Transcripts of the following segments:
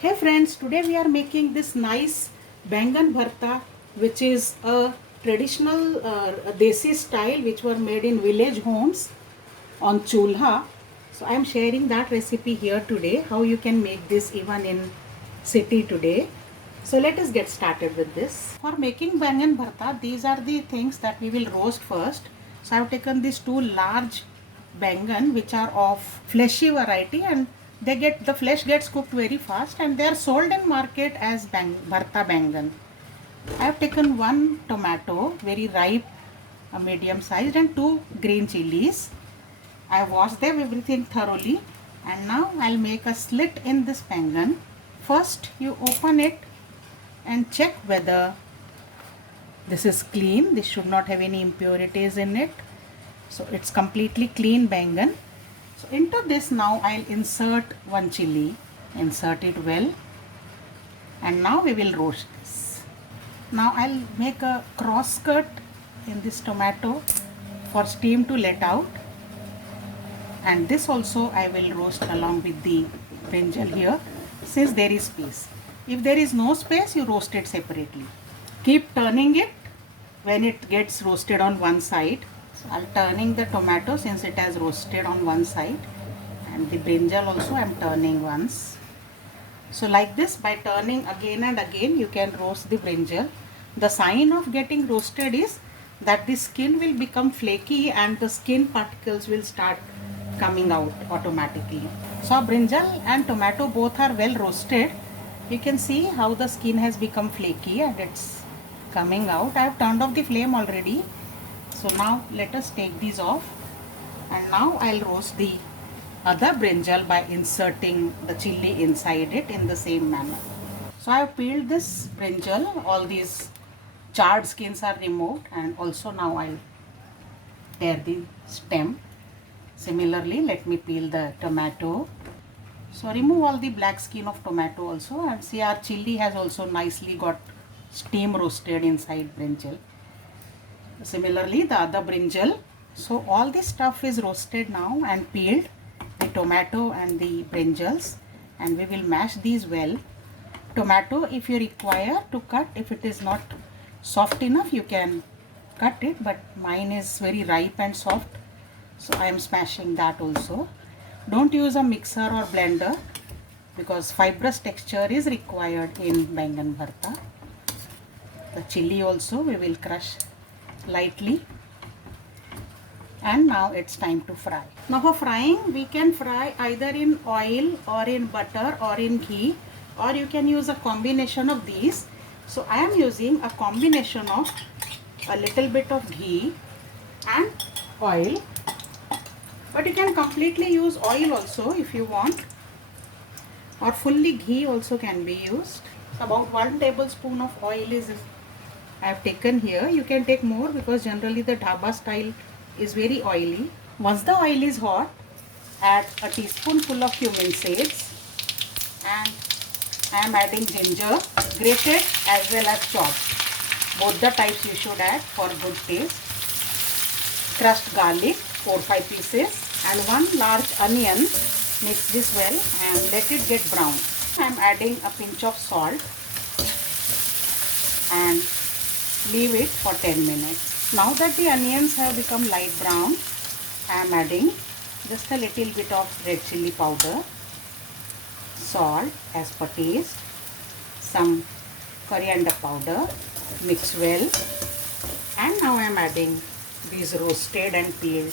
Hey friends, today we are making this nice bangan bharta, which is a traditional desi style which were made in village homes on chulha. So I am sharing that recipe here today, how you can make this even in city today. So let us get started with this. For making bangan bharta, these are the things that we will roast first. So I have taken these two large bangan which are of fleshy variety, and the flesh gets cooked very fast, and they are sold in market as bharta bangan. I have taken one tomato, very ripe, medium sized, and two green chilies. I have washed them everything thoroughly, and now I'll make a slit in this bangan. First you open it and check whether this is clean. This should not have any impurities in it. So it's completely clean bangan. So into this now I'll insert one chili. Insert it well. And now we will roast this. Now I'll make a cross cut in this tomato for steam to let out. And this also I will roast along with the brinjal here, since there is space. If there is no space, you roast it separately. Keep turning it when it gets roasted on one side. So I'll turning the tomato since it has roasted on one side, and the brinjal also I'm turning once. So like this, by turning again and again, you can roast the brinjal. The sign of getting roasted is that the skin will become flaky and the skin particles will start coming out automatically. So brinjal and tomato both are well roasted. You can see how the skin has become flaky and it's coming out. I have turned off the flame already. So now let us take these off, and now I'll roast the other brinjal by inserting the chili inside it in the same manner. So I have peeled this brinjal, all these charred skins are removed, and also now I'll tear the stem. Similarly, let me peel the tomato. So remove all the black skin of tomato also, and see our chili has also nicely got steam roasted inside brinjal. Similarly, the other brinjal. So all this stuff is roasted now and peeled, the tomato and the brinjals, and we will mash these well. Tomato, if you require to cut, if it is not soft enough, you can cut it, but mine is very ripe and soft, so I am smashing that also. Don't use a mixer or blender because fibrous texture is required in bangan bharta. The chili also we will crush lightly, and now it's time to fry. Now for frying, we can fry either in oil or in butter or in ghee, or you can use a combination of these. So I am using a combination of a little bit of ghee and oil, but you can completely use oil also if you want, or fully ghee also can be used. So about 1 tablespoon of oil is I have taken here. You can take more because generally the dhaba style is very oily. Once the oil is hot, add a teaspoonful of cumin seeds, and I am adding ginger, grated as well as chopped. Both the types you should add for good taste. Crushed garlic, 4-5 pieces, and one large onion. Mix this well and let it get brown. I am adding a pinch of salt and leave it for 10 minutes. Now that the onions have become light brown, I am adding just a little bit of red chili powder, salt as per taste, some coriander powder, mix well, and now I am adding these roasted and peeled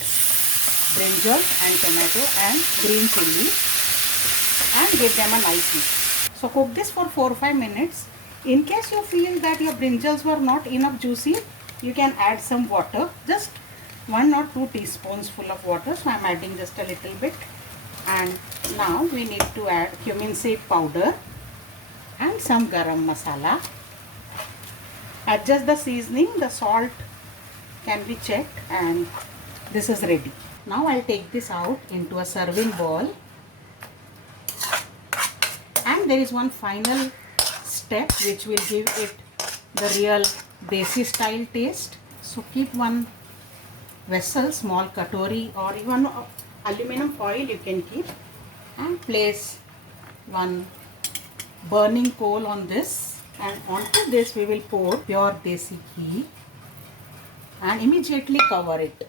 brinjal and tomato and green chili, and give them a nice mix. So cook this for 4-5 minutes. In case you feel that your brinjals were not enough juicy, you can add some water, just 1 or 2 teaspoons full of water. So I am adding just a little bit, and now we need to add cumin seed powder and some garam masala. Adjust the seasoning, the salt can be checked, and this is ready. Now I'll take this out into a serving bowl, and there is one final step which will give it the real desi style taste. So keep one vessel, small katori or even aluminum foil you can keep, and place one burning coal on this, and onto this we will pour pure desi ghee and immediately cover it.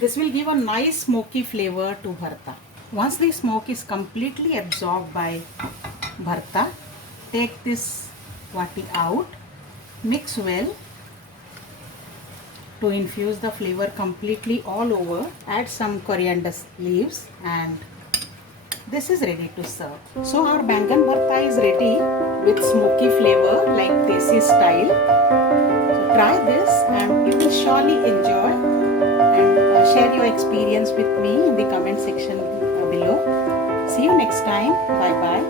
This will give a nice smoky flavor to bharta. Once the smoke is completely absorbed by bharta, take this vati out, mix well to infuse the flavor completely all over. Add some coriander leaves and this is ready to serve. So our bangan bharta is ready with smoky flavor like desi style. So try this and you will surely enjoy, and share your experience with me in the comment section below. See you next time. Bye bye.